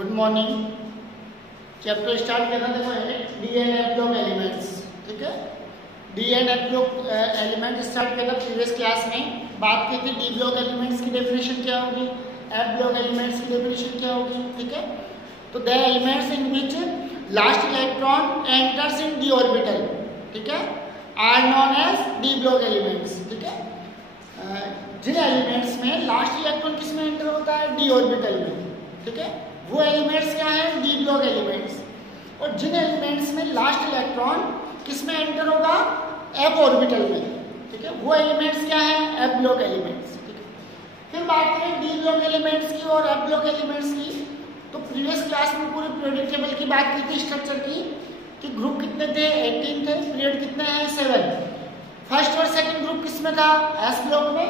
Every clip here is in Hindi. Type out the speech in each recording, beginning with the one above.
Good morning. चैप्टर स्टार्ट करना देखो D and F block elements. ठीक है, D and F block element start करना। प्रीवियस क्लास में बात की थी डी ब्लॉक एलिमेंट्स की डेफिनेशन क्या होगी, एफ ब्लॉक एलिमेंट्स की डेफिनेशन क्या होगी। ठीक है, तो the elements in which last electron enters in D orbital, ठीक है, are known as D block elements. ठीक है, जिन एलिमेंट्स में लास्ट इलेक्ट्रॉन किस में एंटर होता है, डी ऑर्बिटल में, ठीक है, वो एलिमेंट्स क्या है, डी ब्लॉक एलिमेंट्स। और जिन एलिमेंट्स में लास्ट इलेक्ट्रॉन किस में एंटर होगा, एफ ऑर्बिटल में, ठीक है, वो एलिमेंट्स क्या है, एफ ब्लॉक एलिमेंट्स। ठीक है, फिर बात करें डी ब्लॉक एलिमेंट्स की और एफ ब्लॉक एलिमेंट्स की। तो प्रीवियस क्लास में पूरे पीरियोडिक टेबल की बात की थी, स्ट्रक्चर की, कि ग्रुप कितने थे, 18 थे, पीरियड कितने हैं, 7। फर्स्ट और सेकंड ग्रुप किस में था, एस ब्लॉक में,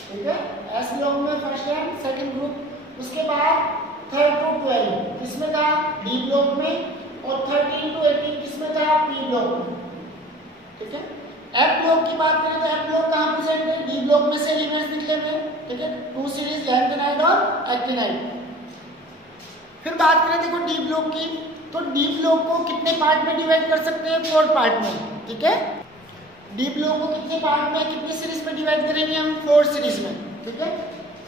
ठीक है, एस ब्लॉक में फर्स्ट एंड सेकंड ग्रुप। उसके बाद 3rd to 12 किसमें था, डी ब्लॉक में, और 13 to 18 किसमें था, पी ब्लॉक में। ठीक है, एफ ब्लॉक की बात करें तो एफ ब्लॉक कहाँ प्रेजेंट है, डी ब्लॉक में से एलिमेंट्स निकले हुए। ठीक है, 2 सीरीज लैंथेनाइड और एक्टिनाइड। फिर बात करें देखो डी ब्लॉक की, तो डी ब्लॉक को कितने पार्ट में डिवाइड कर सकते हैं, 4 पार्ट में। ठीक है, डी ब्लॉक को कितने पार्ट में, कितनी सीरीज में डिवाइड करेंगे हम, 4 सीरीज में। ठीक है,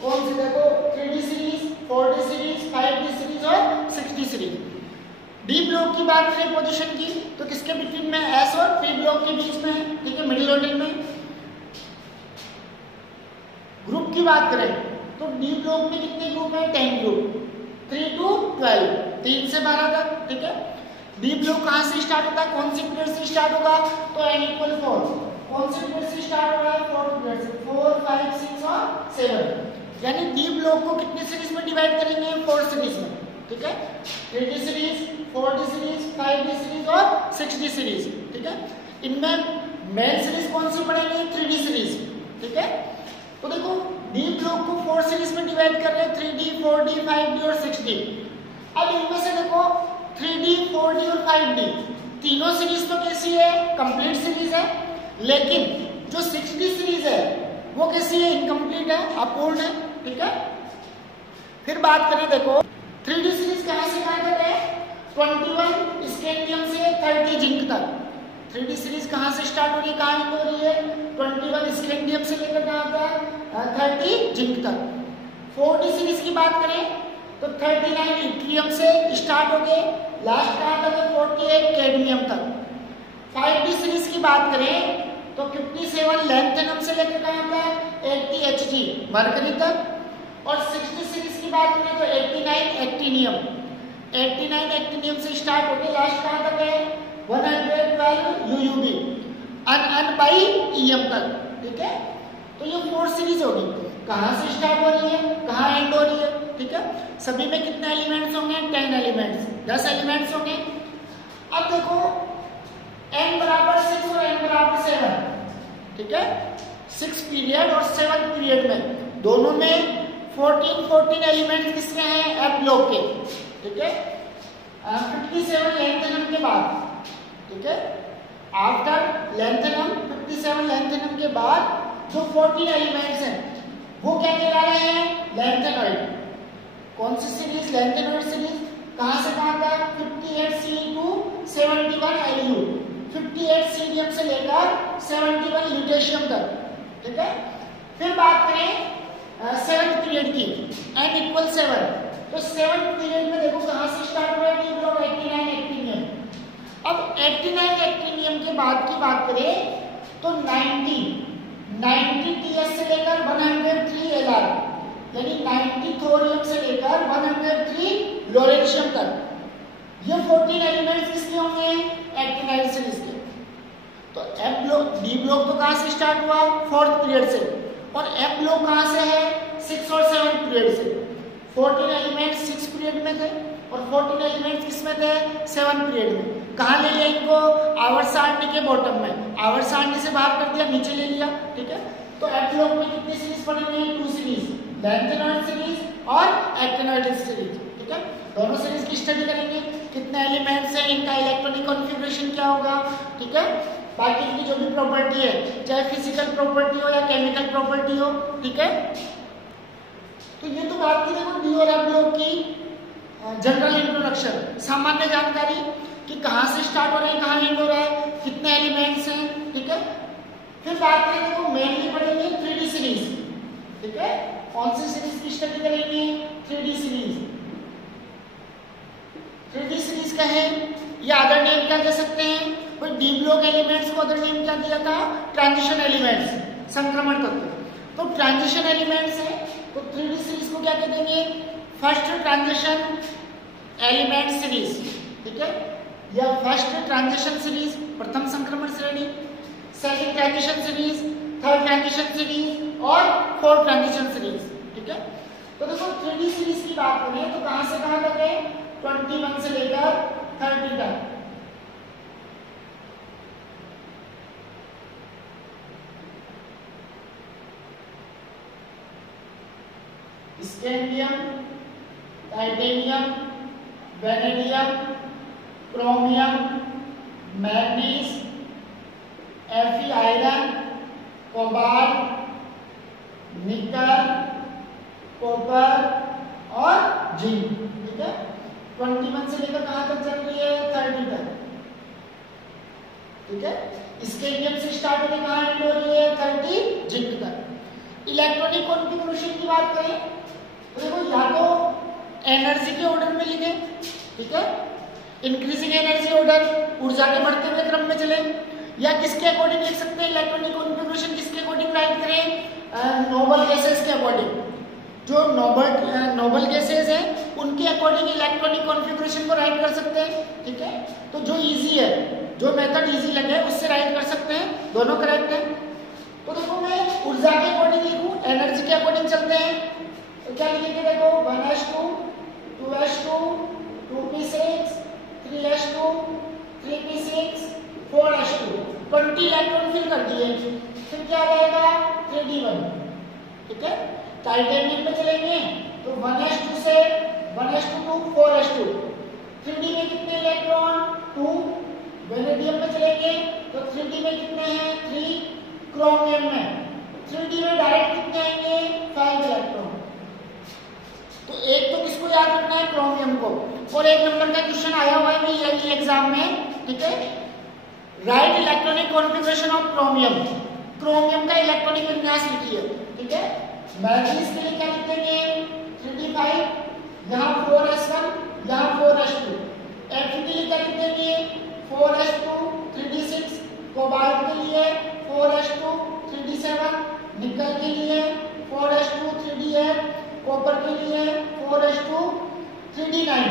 कौन सी देखो, 3D series, 4D series, 5D series और 6D सीरीज। डी ब्लॉक की बात करें पोजीशन की, तो किसके बिटवीन में, एस और पी ब्लॉक के बीच में है। ठीक है, मिडिल ऑर्बिट में। ग्रुप की बात करें तो डी ब्लॉक में कितने ग्रुप है, 10 ग्रुप, 3 to 12, 3 से 12 तक। ठीक है, डी ब्लॉक कहां से स्टार्ट होता है, कौन सी पीरियड से स्टार्ट होगा, तो n = 4। कौन से पीरियड से स्टार्ट हो रहा है, 4th पीरियड से, 4, 5, 6 और 7। यानी डी ब्लॉक को कितनी सीरीज में डिवाइड करेंगे, 4 सीरीज में। ठीक है, 3D series, 4D series, 5D series और 6D सीरीज। ठीक है, इनमें मेन सीरीज कौन सी पड़ेगी, 3D सीरीज। ठीक है, तो देखो डी ब्लॉक को 4 सीरीज में डिवाइड कर रहे हैं, 3D, 4D, 5D और 6D। अब इनमें से देखो 3D, 4D और 5D तीनों सीरीज तो कैसी है, कंप्लीट सीरीज है, लेकिन जो 6D सीरीज है वो कैसी है, इनकम्प्लीट है, अपूर्ण है। ठीक है, फिर बात करें देखो 3D सीरीज कहां से कहां तक है, 21 स्कैंडियम से 30 जिंक तक। 3D सीरीज कहां से स्टार्ट हो रही है, कहां हो रही है, 21 स्कैंडियम से लेकर कहां तक, 30 जिंक तक। 4D सीरीज की बात करें तो 39 यूट्रियम से स्टार्ट हो गए, लास्ट कहां तक है, 48 कैडमियम तक। 5D सीरीज की बात करें तो 57 लैंथेनम से लेकर कहां तक, 80 Hg मरकरी तक। और 60 सीरीज की बात करें तो 89 एक्टिनियम, 89 एक्टिनियम से स्टार्ट होकर लास्ट कहां तक है, 112 UUB अन बाई EM तक। ठीक है, तो ये 4 सीरीज होगी, कहां से स्टार्ट हो रही है, कहां एंड हो रही है। ठीक है, सभी में कितने एलिमेंट्स होंगे, 10 एलिमेंट्स, 10 एलिमेंट्स होंगे। अब देखो n बराबर 6 और n बराबर 7। ठीक है, 6 पीरियड और 7 पीरियड में दोनों में 14 एलिमेंट्स किसके हैं, एफ ब्लॉक के। ठीक है, 57 लैंथेनम के बाद, ठीक है, आफ्टर लैंथेनम 57 लैंथेनम के बाद जो 14 एलिमेंट्स हैं वो क्या कहला रहे हैं, लैंथेनॉइड। कौन सी सीरीज, लैंथेनॉइड सीरीज। कहां से कहां तक, 58 C to 71 Lu, 58 सीरियम से लेकर 71 ल्यूटेशियम तक। ठीक है, फिर बात करें 7th पीरियड की, n = 7। तो 7th पीरियड में देखो कहां से स्टार्ट हुआ है, डी ब्लॉक 89 एक्टिनियम। अब 89 एक्टिनियम के बाद की बात करें तो 90 TS से लेकर 103 Lr, यानी 90 थोरियम से लेकर 103 लोरेंशियम तक। ये 14 एलिमेंट्स किसके होंगे, एक्टिनाइड सीरीज के। तो एफ ब्लॉक, डी ब्लॉक तो कहां से स्टार्ट हुआ, 4th पीरियड से, और एफ ब्लॉक कहां से है, 6 और 7 पीरियड से। 14 एलिमेंट्स 6 पीरियड में थे और 14 एलिमेंट्स किसमें थे, 7 पीरियड में। कहां ले लिया इनको, आवर्त सारणी के बॉटम में, आवर्त सारणी से बाहर कर दिया, नीचे ले लिया। ठीक है, तो एफ ब्लॉक में कितनी सीरीज पढ़ेंगे, 2 सीरीज, लैंथेनॉइड सीरीज और एक्टिनॉइड सीरीज। ठीक है, दोनों सीरीज की स्टडी करेंगे, कितने एलिमेंट्स हैं, इनका इलेक्ट्रॉनिक कॉन्फ़िगरेशन क्या होगा। ठीक है, बाकी इनकी जो भी प्रॉपर्टी है, चाहे फिजिकल प्रॉपर्टी हो या केमिकल प्रॉपर्टी हो। ठीक है, तो ये तो बात की देखो डी और एफ ब्लॉक की। जनरल इंट्रोडक्शन, सामान्य जानकारी कि कहाँ से स्टार्ट हो रहे हैं, कहाँ एंड हो रहा है, कितने एलिमेंट्स हैं, ठीक है। फिर बात करेंगे तो मेनली पढ़ेंगे 3D सीरीज, ठीक है। कौन सी सीरीज की स्टडी करेंगे? 3D series. 3D सीरीज का है या अदर नेम क्या दे सकते हैं? कोई डी ब्लॉक एलिमेंट्स को अदर नेम क्या दिया था? ट्रांजिशन एलिमेंट्स, संक्रमण तत्व। तो ट्रांजिशन एलिमेंट्स है तो 3D सीरीज को क्या कह देंगे? फर्स्ट ट्रांजिशन एलिमेंट सीरीज, ठीक है, या फर्स्ट ट्रांजिशन सीरीज, प्रथम संक्रमण श्रेणी, second transition series, third transition series और फोर्थ ट्रांजिशन सीरीज, ठीक है। तो देखो 3D सीरीज की बात करें तो कहां से कहां तक है? 21 से लेकर 30 तक। Scandium, titanium, vanadium, chromium, manganese, एफी आयरन, कोबाल्ट, निकल, कॉपर और जिंक, ठीक है। 21 से लेकर कहां तक चल रही है? 30 तक, ठीक है। स्कैंडियम से स्टार्ट होकर कहां एंड हो रही है? 30 जिंक तक। इलेक्ट्रॉनिक कॉन्फ़िगरेशन की बात करें तो देखो या तो एनर्जी के ऑर्डर में लिखे, ठीक है, इंक्रीजिंग एनर्जी ऑर्डर, ऊर्जा के बढ़ते हुए क्रम में चले, या किसके अकॉर्डिंग लिख सकते हैं? इलेक्ट्रॉनिक कॉन्फ़िगरेशन किसके अकॉर्डिंग राइट करें? नोबल गैसेस के अकॉर्डिंग। जो नोबल गैसेस हैं उनके अकॉर्डिंग इलेक्ट्रॉनिक कॉन्फ़िगरेशन को राइट कर सकते हैं, ठीक है। तो जो इजी है, जो मेथड इजी लगे उससे राइट कर सकते हैं, दोनों करेक्ट है। तो देखो मैं ऊर्जा के अकॉर्डिंग लिखूं, एनर्जी के अकॉर्डिंग चलते हैं तो क्या लिखेंगे? देखो 1s2, 2s2, 2p6, 3s2, 3p6, 4s2, 20 electron fill कर दिए। फिर क्या रहेगा? 3d1, ठीक है। टाइटेनियम में चलेंगे तो 1s2 से 1s2 to 4s2, 3d में कितने इलेक्ट्रॉन? 2। वेनेडियम में चलेंगे तो 3d में कितने हैं? 3। क्रोमियम में 3d में डायरेक्ट कितने आएंगे? 5 इलेक्ट्रॉन। तो एक तो किसको याद रखना है? क्रोमियम को। और एक नंबर का क्वेश्चन आया हुआ है ये एग्जाम में, ठीक है। Right electronic configuration of chromium, chromium का इलेक्ट्रॉनिक विन्यास लिखिए, ठीक है। मैग्नीज के लिए क्या लिख देंगे? 3d5, यहाँ 4s1, यहाँ 4s2। Fe के लिए क्या लिख देंगे? 4s2, 3d6। कोबाल्ट के लिए 4s2, 3d7। निकल के लिए 4s2, 3d8। कॉपर के लिए 4s2, 3d9।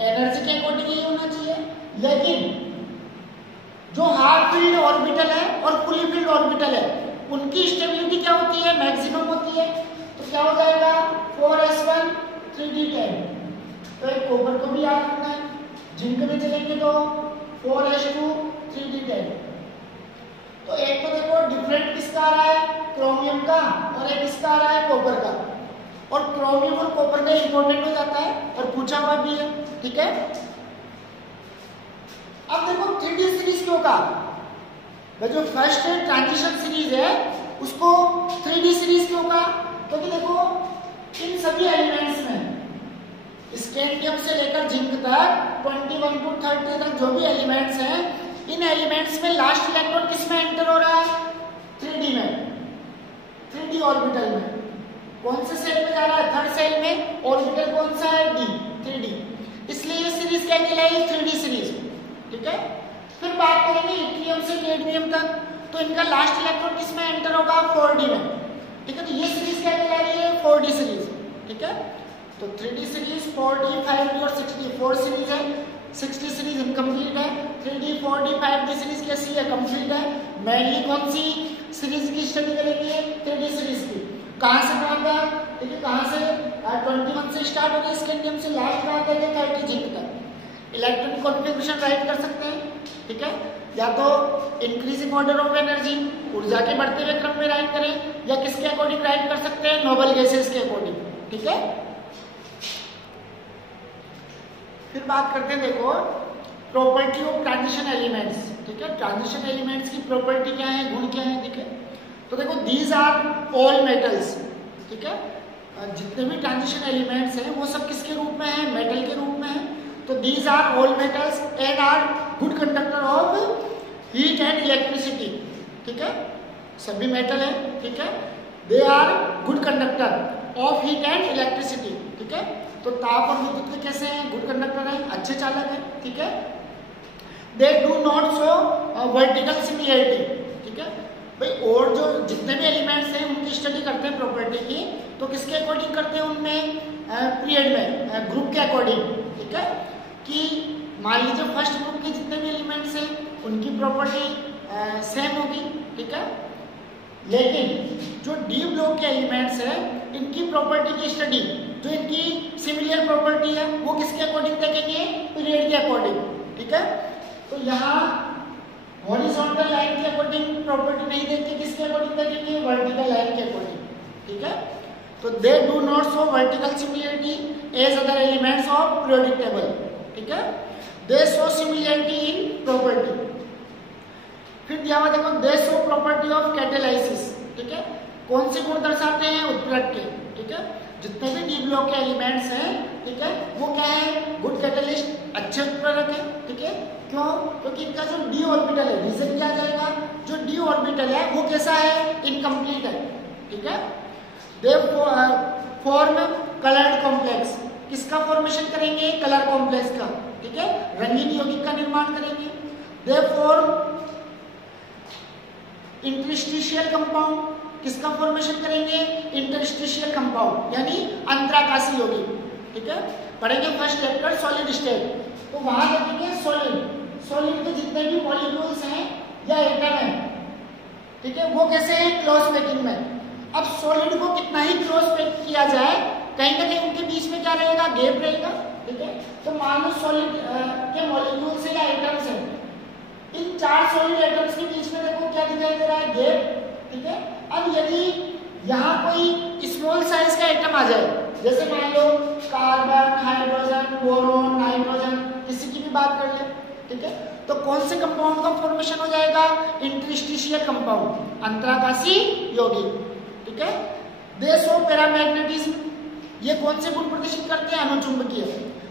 एनर्जी के अकॉर्डिंग ये होना चाहिए, लेकिन जो हाफ फील्ड ऑर्बिटल है और फुली फील्ड ऑर्बिटल है उनकी स्टेबिलिटी क्या होती है? मैक्सिमम होती है। तो क्या हो जाएगा? 4s1, 3d10। तो एक कॉपर को भी याद रखना है। जिंक में चलेंगे तो 4s2, 3d10। तो एक तो देखो डिफरेंट किसका आ रहा है? क्रोमियम का, और एक किसका आ रहा है? कॉपर का। और क्रोमियम और कॉपर का इंपॉर्टेंट हो जाता है और पूछा हुआ भी है, ठीक है। अब देखो 3D सीरीज क्यों का? जो फर्स्ट ट्रांजिशन सीरीज है उसको 3D सीरीज क्यों का? क्योंकि देखो इन सभी एलिमेंट्स में स्कैंडियम से लेकर जिंक तक 21 to 30 तक जो भी एलिमेंट्स हैं, इन एलिमेंट्स में लास्ट इलेक्ट्रॉन किस में एंटर हो रहा है? 3D में, 3D ऑर्बिटल में। कौन से सेल में जा रहा है? थर्ड सेल में। ऑर्बिटल कौन सा है? D, 3D। इसलिए ये सीरीज क्या कहलाएगी? 3D सीरीज, ठीक है। फिर बात करेंगे इट्रियम से कैडमियम तक, तो इनका लास्ट इलेक्ट्रॉन किस में एंटर होगा? 4D में, ठीक है। तो ये सीरीज क्या कहला रही है? 4D सीरीज, ठीक है। तो 3D सीरीज 4D, 5D और 6D 4 सीरीज है। 6D सीरीज इनकम्प्लीट है। 3D, 4D, 5D सीरीज कैसी है? कंप्लीट है। मेनली कौन सी सीरीज की स्टडी करेंगे? 3D सीरीज की। कहां से कहां तक? देखिए कहां से 21 से स्टार्ट हो गई स्कैंडियम से, लास्ट कहां तक है? 30 जिंक तक। इलेक्ट्रॉनिक कॉन्फ़िगरेशन राइट कर सकते हैं, ठीक है। या तो इंक्रीजिंग ऑर्डर ऑफ एनर्जी, ऊर्जा के बढ़ते हुए क्रम में राइट करें, या किसके अकॉर्डिंग राइट कर सकते हैं? नोबल गैसेस के अकॉर्डिंग, ठीक है। फिर बात करते हैं देखो प्रॉपर्टी ऑफ ट्रांजिशन एलिमेंट्स, ठीक है। ट्रांजिशन एलिमेंट्स की प्रॉपर्टी क्या है, गुण क्या है, ठीक है। तो देखो दीज आर ऑल मेटल्स, ठीक है। जितने भी ट्रांजिशन एलिमेंट्स हैं वो सब किसके रूप में हैं, मेटल के रूप में हैं। तो these are all metals and are good conductor of heat and electricity. ठीक है, सभी मेटल है, ठीक है, they are good conductor of heat and electricity. ठीक है, तो ताप और विद्युत के कैसे हैं, गुड कंडक्टर हैं, अच्छे चालक हैं। ठीक है, दे do not show vertical similarity. ठीक है भाई, और जो जितने भी एलिमेंट्स हैं उनकी स्टडी करते हैं प्रॉपर्टी की, तो किसके अकॉर्डिंग करते हैं उनमें, पीरियड में ग्रुप के अकॉर्डिंग। ठीक है, कि मान लीजिए फर्स्ट ग्रुप के जितने भी एलिमेंट्स हैं उनकी प्रॉपर्टी सेम होगी। ठीक है, लेकिन जो डी ब्लॉक के एलिमेंट्स हैं इनकी प्रॉपर्टी की स्टडी, जो इनकी सिमिलर प्रॉपर्टी है वो किसके अकॉर्डिंग देखेंगे, पीरियड के अकॉर्डिंग। ठीक है, तो यहाँ हॉरिजॉन्टल लाइन के अकॉर्डिंग प्रॉपर्टी नहीं देख के किसके अकॉर्डिंग देखेंगे, वर्टिकल लाइन के अकॉर्डिंग। ठीक है, तो they do not show vertical similarity as other elements of periodic table. ठीक है, they show similarity in property. फिर दिया हुआ देखो, they show property of catalysis. ठीक है, कौन से गुण दर्शाते हैं, उत्प्रेरक के। ठीक है, जितने भी डी ब्लॉक के एलिमेंट्स हैं, ठीक है, वो क्या है, गुड कैटलिस्ट, अच्छे उत्प्रेरक है। ठीक है, क्यों, क्योंकि इनका जो डी ऑर्बिटल है, रीजन क्या जाएगा, जो डी ऑर्बिटल है वो कैसा है, इनकम्प्लीट है। ठीक है, दे फॉर्म कलर्ड कॉम्प्लेक्स। किसका फॉर्मेशन करेंगे, कलर कॉम्प्लेक्स का। ठीक है, रंगीन यौगिक का निर्माण करेंगे। They form interstitial compound. किसका फॉर्मेशन करेंगे, इंटरस्टिशियल कंपाउंड यानी अंतराकाशी यौगिक। ठीक है, पढ़ेंगे फर्स्ट चैप्टर सॉलिड स्टेट, तो वहां देखेंगे सॉलिड, सॉलिड के जितने भी मॉलिक्यूल्स हैं या एटम हैं, ठीक है, वो कैसे हैं, क्लोज पैकिंग में। अब सॉलिड को कितना ही क्लोज पैक किया जाए, कहीं ना कहीं उनके बीच में क्या रहेगा, गैप रहेगा। ठीक है, तो मान लो सॉलिड के मॉलिक्यूल्स या एटम्स हैं, इन 4 सॉलिड एटम्स के बीच में देखो क्या दिखाई दे रहा है, गैप। ठीक है, अब यदि यहाँ कोई स्मॉल साइज का एटम आ जाए, जैसे मान low carbon, hydrogen, boron, nitrogen, किसी की भी बात कर ले। ठीक है, तो कौन से कंपाउंड का फॉर्मेशन हो जाएगा, इंटरस्टिशियल कंपाउंड, अंतराकाशी यौगिक। ठीक है, दे शो पैरामैग्नेटिज्म। ये कौन से गुण प्रदर्शित करते हैं, अनुचुंबकीय।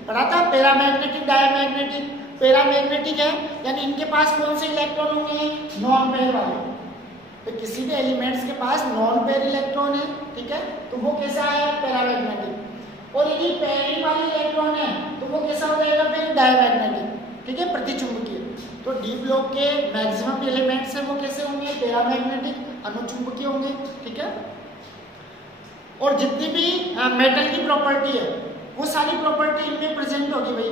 पढ़ा था पैरामैग्नेटिक, डायमैग्नेटिक। पैरामैग्नेटिक है यानी इनके पास कौन से इलेक्ट्रॉन होंगे, नॉन पेयर वाले। तो किसी भी एलिमेंट्स के पास नॉन पेयर इलेक्ट्रॉन है, ठीक है, तो वो कैसा है, पैरामैग्नेटिक। और यदि पेयरिंग वाली इलेक्ट्रॉन है तो वो कैसा हो जाएगा, फिर डायमैग्नेटिक। ठीक है, प्रतिचुंबकीय। तो डी ब्लॉक के मैक्सिमम एलिमेंट्स हैं वो कैसे होंगे, पैरामैग्नेटिक, अनुचुंबकीय होंगे। ठीक है, और जितनी भी मेटल की प्रॉपर्टी है वो सारी प्रॉपर्टी इनमें प्रेजेंट होगी भाई।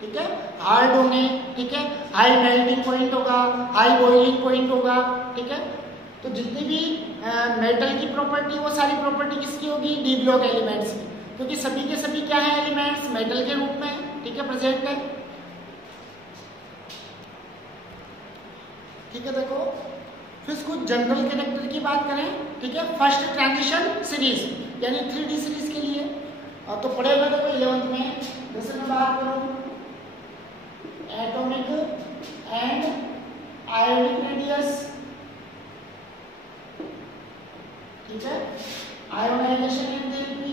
ठीक है, हार्ड होंगे, ठीक है, हाई मेल्टिंग पॉइंट होगा, हाई बॉइलिंग पॉइंट होगा। ठीक है, तो जितनी भी मेटल की प्रॉपर्टी वो सारी प्रॉपर्टी किसकी होगी, डी ब्लॉक एलिमेंट्स की, क्योंकि सभी के सभी क्या है, एलिमेंट्स मेटल के रूप में। ठीक है, प्रेजेंट है। ठीक है, देखो फिर कुछ जनरल कैरेक्टर की बात करें। ठीक है, फर्स्ट ट्रांजिशन सीरीज यानी 3D सीरीज के लिए तो पढ़ेगा देखो 11th में। जैसे मैं बात करूं एटॉमिक एंड आयोनिक रेडियस। ठीक है, आयोनाइजेशन एंथैल्पी,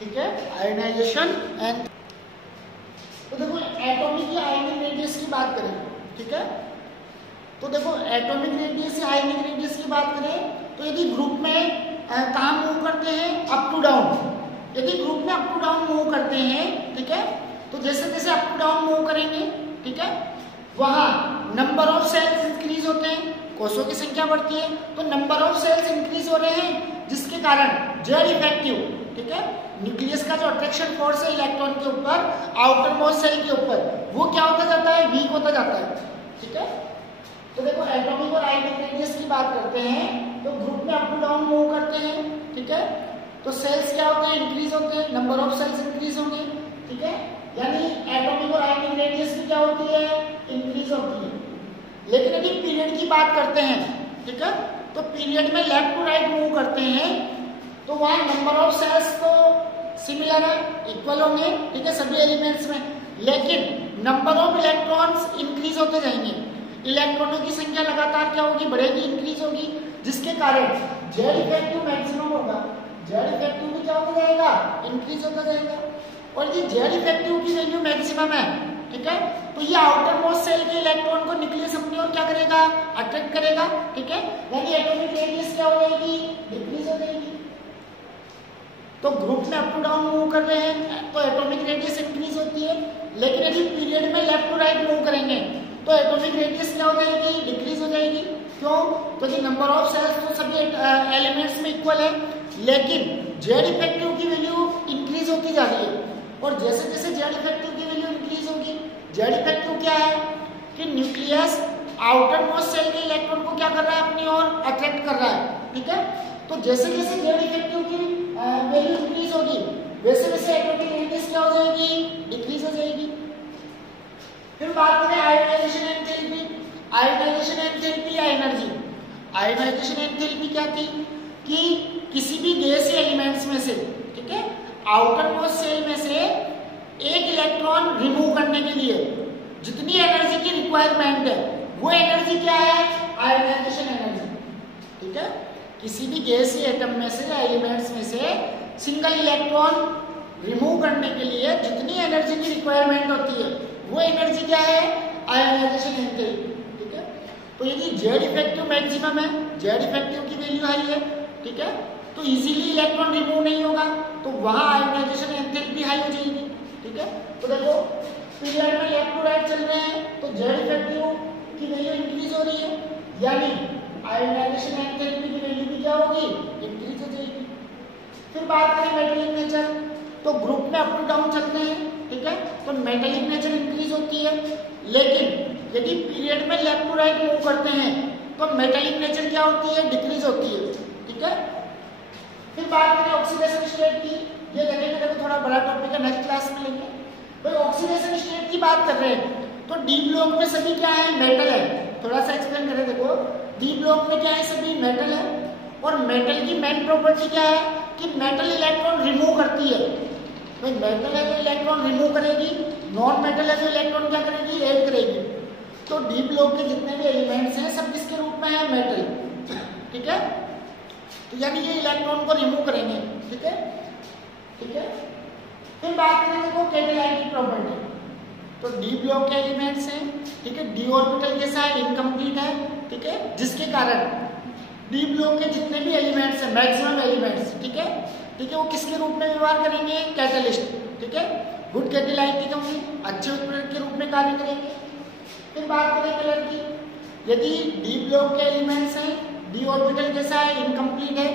ठीक है, आयोनाइजेशन एंड। तो देखो एटॉमिक या आयोनिक रेडियस की बात करें, ठीक है, तो देखो एटॉमिक रेडियस या आयोनिक रेडियस की बात करें तो यदि ग्रुप में कहाँ मूव करते हैं, अप टू डाउन। यदि ग्रुप में अप टू डाउन मूव करते हैं, ठीक है, तो जैसे जैसे अप टू डाउन मूव करेंगे, ठीक है, वहां नंबर ऑफ सेल्स इंक्रीज होते हैं, कोषों की संख्या बढ़ती है, तो नंबर ऑफ सेल्स इंक्रीज हो रहे हैं जिसके कारण जेड इफेक्टिव, ठीक है, न्यूक्लियस का जो अट्रैक्शन फोर्स है इलेक्ट्रॉन के ऊपर, आउटर मोस्ट सेल के ऊपर, वो क्या होता जाता है, वीक होता जाता है। ठीक है, तो देखो एटॉमिक और आयोनिक रेडियस की बात करते हैं तो ग्रुप में अप टू डाउन मूव करते हैं। ठीक है, तो सेल्स क्या होते हैं, इंक्रीज होते हैं, नंबर ऑफ सेल्स इंक्रीज होंगे। ठीक है, यानी एटॉमिक और आयोनिक रेडियस की क्या होती है, इंक्रीज होती है। लेकिन यदि पीरियड की बात करते हैं, ठीक है, तो पीरियड में लेफ्ट टू राइट मूव करते हैं तो वहां नंबर ऑफ सेल्स तो सिमिलर है, इक्वल होंगे, ठीक है, सभी एलिमेंट्स में, लेकिन नंबर ऑफ इलेक्ट्रॉन्स इंक्रीज होते जाएंगे, इलेक्ट्रॉनों की संख्या लगातार क्या होगी, बढ़ेगी, इंक्रीज होगी, जिसके कारण जेड इफेक्टिव मैक्सिमम होगा, जेड इफेक्टिव भी क्या होता जाएगा, इंक्रीज होता जाएगा। और ये जेड इफेक्टिव की वैल्यू मैक्सिमम है, ठीक है, तो ये आउटर मोस्ट सेल के इलेक्ट्रॉन को न्यूक्लियस अपनी ओर क्या करेगा, अट्रैक्ट करेगा, ठीक है, यानी एटॉमिक रेडियस क्या हो जाएगी, डिक्रीज हो जाएगी। तो ग्रुप में अप टू डाउन मूव कर रहे हैं तो एटॉमिक रेडियस इंक्रीज होती है, लेकिन यदि पीरियड में लेफ्ट टू राइट मूव करेंगे तो एटॉमिक रेडियस क्या हो जाएगी, डिक्रीज हो जाएगी। क्यों, तो ये नंबर ऑफ सेल्स तो सभी एलिमेंट्स में इक्वल है, लेकिन जेड इफेक्टिव की वैल्यू इंक्रीज होती जा रही है, और जैसे जैसे जेड इफेक्टिव की वैल्यू इंक्रीज होगी, जेड इफेक्टिव क्या है कि न्यूक्लियस आउटर मोस्ट सेल के इलेक्ट्रॉन को क्या कर रहा है, अपनी ओर अट्रैक्ट कर रहा है, ठीक है। तो जैसे जैसे जेड इफेक्टिव की वैल्यू इंक्रीज होगी, वैसे वैसे एटॉमिक रेडियस क्या हो जाएगी, डिक्रीज हो जाएगी। फिर बात करें आयोनाइजेशन एंथैल्पी। आयोनाइजेशन एंथैल्पी या एनर्जी, आयोनाइजेशन एंथैल्पी क्या थी कि किसी भी गैस या एलिमेंट्स में से, ठीक है, आउटर मोस्ट सेल में से एक इलेक्ट्रॉन रिमूव करने के लिए जितनी एनर्जी की रिक्वायरमेंट है वो एनर्जी क्या है, आयोनाइजेशन एनर्जी, ठीक है। किसी भी गैस या एटम में से या एलिमेंट्स में से सिंगल इलेक्ट्रॉन रिमूव करने के लिए जितनी एनर्जी की रिक्वायरमेंट होती है वो एनर्जी क्या है, आयोनाइजेशन एंथैल्पी, ठीक है। तो यदि जेड इफेक्टिव मैक्सिमम है, जेड इफेक्टिव की वैल्यू हाई है, ठीक है, तो इजीली इलेक्ट्रॉन रिमूव नहीं होगा, तो वहां आयोनाइजेशन एंथैल्पी हाई हो जाएगी, ठीक है। तो देखो पीरियड में लेफ्ट टू राइट चल रहे हैं तो जेड इफेक्टिव की वैल्यू इंक्रीज हो रही है, यानी आयोनाइजेशन एंथैल्पी की वैल्यू भी क्या होगी, इंक्रीज हो जाएगी। फिर बात करें मेटेलिक नेचर, तो ग्रुप में अप टू डाउन चलते हैं, ठीक है, तो मेटेलिक नेचर इंक्रीज होती है, लेकिन यदि पीरियड में लेफ्ट टू राइट मूव करते हैं तो मेटेलिक नेचर क्या होती है, डिक्रीज होती है, ठीक है। फिर बात करें ऑक्सीडेशन स्टेट की, ये लगेगा देखो थोड़ा बड़ा टॉपिक है, नेक्स्ट क्लास में लेंगे। भाई ऑक्सीडेशन स्टेट की बात कर रहे हैं तो डी ब्लॉक में सभी क्या है, मेटल है, थोड़ा सा एक्सप्लेन करें। देखो डी ब्लॉक में क्या है, सभी मेटल है, और मेटल की मेन प्रॉपर्टी क्या है कि मेटल इलेक्ट्रॉन रिमूव करती है। भाई मेटल है तो इलेक्ट्रॉन रिमूव करेगी, नॉन मेटल है तो इलेक्ट्रॉन क्या करेगी, ऐड करेगी। तो डी ब्लॉक के जितने भी एलिमेंट्स हैं सब किसके रूप में है, मेटल, ठीक है, तो यानी ये इलेक्ट्रॉन को रिमूव करेंगे, ठीक है, ठीक है। फिर बात करें देखो कैटालाइटिक प्रॉपर्टी, तो डी ब्लॉक के एलिमेंट्स हैं, ठीक है, डी ऑर्बिटल कैसा है, इनकम्प्लीट है, ठीक है, जिसके कारण डी ब्लॉक के जितने भी एलिमेंट्स हैं, मैक्सिमम एलिमेंट्स, ठीक है, ठीक है, वो किसके रूप में व्यवहार करेंगे, कैटलिस्ट, ठीक है, गुड कैटालाइटिक होंगे, अच्छे उत्प्रेरक के रूप में कार्य करेंगे। फिर बात करें कलर की, यदि डी ब्लॉक के एलिमेंट्स हैं, डी ऑर्बिटल कैसा है, इनकम्प्लीट है,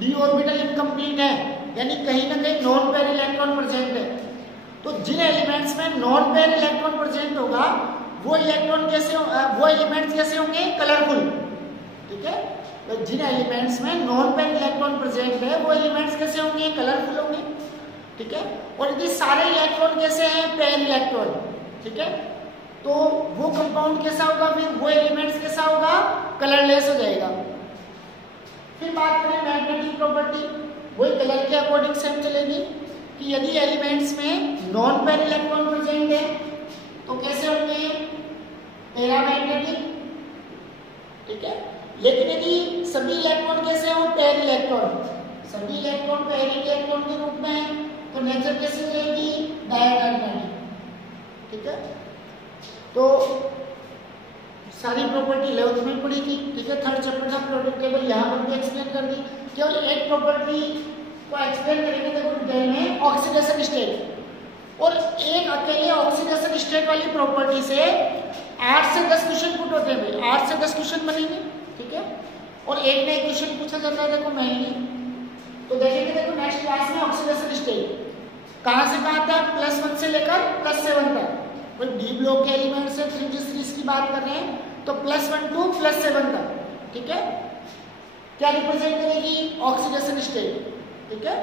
डी ऑर्बिटल इनकम्प्लीट है यानी कहीं ना कहीं नॉन पेयर इलेक्ट्रॉन प्रेजेंट है, तो जिन एलिमेंट्स में नॉन पेयर इलेक्ट्रॉन प्रेजेंट होगा वो इलेक्ट्रॉन कैसे, वो एलिमेंट्स कैसे होंगे, कलरफुल, ठीक है, तो जिन एलिमेंट्स में नॉन पेयर इलेक्ट्रॉन प्रेजेंट है वो एलिमेंट्स कैसे होंगे, कलरफुल होंगे, ठीक है। और यदि सारे इलेक्ट्रॉन कैसे हैं, पेयर इलेक्ट्रॉन, ठीक है, तो वो कंपाउंड कैसा होगा, फिर वो एलिमेंट्स कैसा होगा, कलरलेस हो जाएगा। फिर बात करें मैग्नेटिक प्रॉपर्टी, वही कलर के अकॉर्डिंग सेम चलेगी कि यदि एलिमेंट्स में नॉन पेयर इलेक्ट्रॉन प्रेजेंट है तो कैसे होंगे, पैरामैग्नेटिक, ठीक है, लेकिन यदि सभी इलेक्ट्रॉन कैसे हो, पेयर इलेक्ट्रॉन, सभी इलेक्ट्रॉन पेयर इलेक्ट्रॉन के रूप में है तो नेचर कैसे हो जाएगी, डायमैग्नेटिक, ठीक है। तो सारी प्रॉपर्टी 11th में पढ़ी थी, ठीक है, थर्ड चैप्टर था प्रोडक्ट टेबल, यहाँ पर भी एक्सप्लेन कर दी, केवल एक प्रॉपर्टी को एक्सप्लेन करेंगे देखो डिटेल में, ऑक्सीडेशन स्टेट, और एक अकेले ऑक्सीडेशन स्टेट वाली प्रॉपर्टी से 8 से 10 क्वेश्चन पुट होते हैं, 8 से 10 क्वेश्चन बनेंगे, ठीक है, और एक ना एक क्वेश्चन पूछा जाता है देखो मेनली, तो देखेंगे देखो नेक्स्ट क्लास में ऑक्सीडेशन स्टेट कहाँ से कहाँ तक, +1 से लेकर +7 तक, डी ब्लॉक के एलिमेंट से 3D सीरीज की बात कर रहे हैं तो +1 to +7 तक, ठीक है, क्या रिप्रेजेंट करेगी, ऑक्सीडेशन स्टेट, ठीक है।